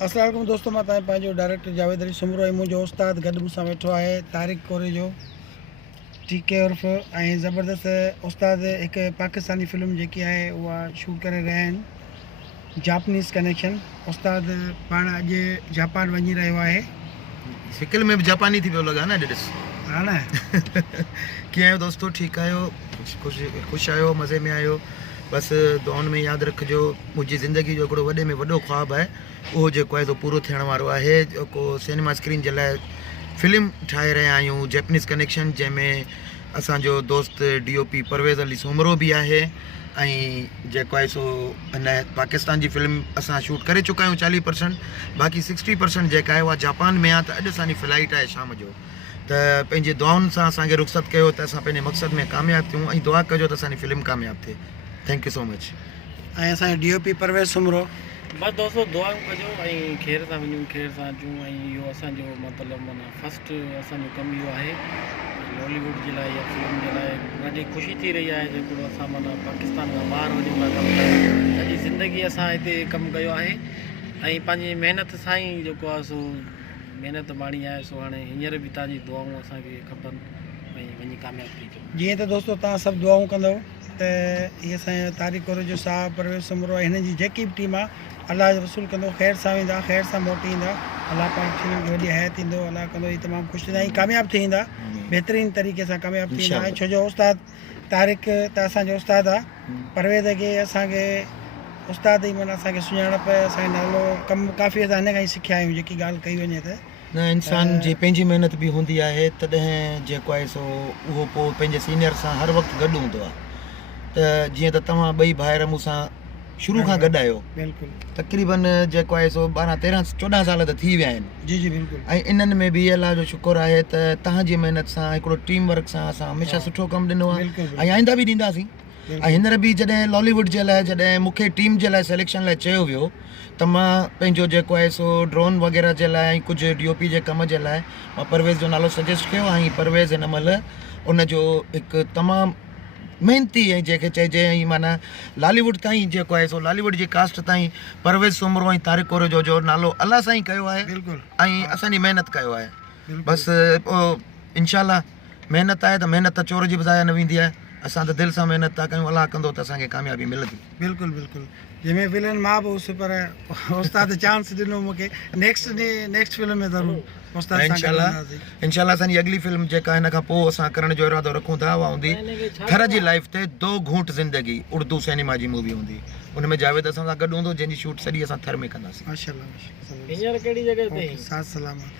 अस्सलाम वालेकुम दोस्तों, मैं पंहिंजो डायरेक्टर जावेद अली सुमरो ऐं मुंहिंजो उस्ताद गॾु मूंसां वेठो आहे तारिक कोरे जो टीके उर्फ़ ऐं ज़बरदस्त उस्ताद हिकु पाकिस्तानी फिल्म जेकी आहे उहा शूट करे रहिया आहिनि, जापानीज़ कनेक्शन। उस्ताद पाण अॼु जापान वञी रहियो आहे। शिकिल में भी जापानी थी पियो लॻा न ॾिस। हा न कीअं आहियो दोस्तो? ठीकु आहियो? ख़ुशि आहियो? मज़े में आहियो? बसि दुआउनि में यादि रखिजो, मुंहिंजी ज़िंदगी जो हिकिड़ो वॾे में वॾो ख़्वाबु आहे, उहो जेको आहे सो पूरो थियण वारो आहे। जेको सिनेमा स्क्रीन जे लाइ फिल्म ठाहे रहिया आहियूं, जैपनीज़ कनेक्शन, जंहिंमें असांजो दोस्त DOP परवेज़ अली सोमरो बि आहे ऐं जेको आहे सो हिन पाकिस्तान जी फिल्म असां शूट करे चुका आहियूं 40%, बाक़ी 60% जेका आहे उहा जापान में आहे। त अॼु असांजी फ्लाइट आहे शाम जो, त पंहिंजे दुआउनि सां असांखे रुख़सत कयो त असां पंहिंजे मक़सद में कामयाबु थियूं ऐं दुआ कजो त असांजी फिल्म कामयाबु थिए। Thank you so much. ऐं असांजो DOP परवेज़ सुमरो। बस दोस्तों दुआऊं कजो ऐं खैर सां वञूं, खैर सां अचूं। ऐं इहो असांजो मतिलबु माना फस्ट असांजो कमु इहो आहे बॉलीवुड जे लाइ या फिल्म जे लाइ। ॾाढी ख़ुशी थी रही आहे जेको असां माना पाकिस्तान खां ॿाहिरि वञूं था कमु कयूं। सॼी ज़िंदगी असां हिते कमु कयो आहे ऐं पंहिंजी महिनत सां ई जेको आहे सो महिनत माणी आहे। सो हाणे हींअर बि तव्हांजी दुआऊं असांखे खपनि ऐं वञी कामयाबु थी अचूं। जीअं त दोस्तो तव्हां सभु दुआऊं कंदव त इहे असांजो तारिक कोरे जो साहब परवेज़ सुमरो हिन जी जेकी बि टीम आहे, अलाह रसूल कंदो, ख़ैर सां वेंदा, ख़ैर सां मोटी ईंदा। अलाह पाण फिल्म खे वॾी हयात ईंदो, अलाह कंदो हीअ तमामु ख़ुशि थींदा ऐं कामयाबु थी ईंदा, बहितरीन तरीक़े सां कामयाबु थी ईंदा। ऐं छो जो उस्ताद तारिक त असांजो उस्ताद आहे, परवेज़ खे असांखे उस्ताद ई माना असांखे सुञाणप, असांजो नालो कमु काफ़ी असां हिन खां ई सिखिया आहियूं। जेकी ॻाल्हि कई वञे त न, इंसान जी पंहिंजी महिनत बि हूंदी आहे, तॾहिं जेको आहे सो उहो पोइ पंहिंजे सीनियर सां हर वक़्तु गॾु हूंदो आहे। त जीअं त तव्हां ॿई भाइर मूंसां शुरू खां गॾु आहियो, बिल्कुलु तक़रीबन जेको आहे सो 12-13-14 साल त थी विया आहिनि। जी जी बिल्कुलु। ऐं इन्हनि में बि अलाह जो शुक्र आहे त तव्हांजी महिनत सां, हिकिड़ो टीम वर्क सां असां हमेशह सुठो कमु ॾिनो आहे ऐं आईंदा बि ॾींदासीं। ऐं हींअर बि जॾहिं लॉलीवुड जे लाइ जॾहिं मूंखे टीम जे लाइ सिलेक्शन लाइ चयो वियो, त मां पंहिंजो जेको आहे सो ड्रोन वग़ैरह जे लाइ ऐं कुझु DOP जे कम जे लाइ मां परवेज़ जो नालो सजेस्ट कयो। ऐं परवेज़ हिन महिल उनजो हिकु तमामु महिनती ऐं जंहिंखे चइजे ऐं माना लॉलीवुड ताईं जेको आहे सो लॉलीवुड जी कास्ट ताईं परवेज़ सुमरो ऐं तारिक कोरे जो नालो अलाह सां ई कयो आहे ऐं असांजी महिनत कयो आहे। बसि पोइ इंशाल्लाह महिनत आहे त महिनत त चोर जी बि ज़ाया न वेंदी आहे। असां त दिलि सां महिनत था कयूं, अलाह कंदो त असांखे कामयाबी मिलंदी। बिल्कुलु बिल्कुलु। जंहिंमें विलन मां बि हुउसि, पर उस्ताद चांस ॾिनो मूंखे। नेक्स्ट फिल्म में ज़रूरु उस्ताद इंशाल्लाह असांजी अगली फिल्म जेका हिन खां पोइ असां करण जो इरादो रखूं था, उहा हूंदी थर जी लाइफ ते 2 घूंट ज़िंदगी, उर्दू सिनेमा जी मूवी हूंदी। उन में जावेद असां सां गॾु हूंदो, जंहिंजी शूट सॼी असां थर में कंदासीं। माशाल्लाह। हींअर कहिड़ी जॻह ते? साथ सलामत।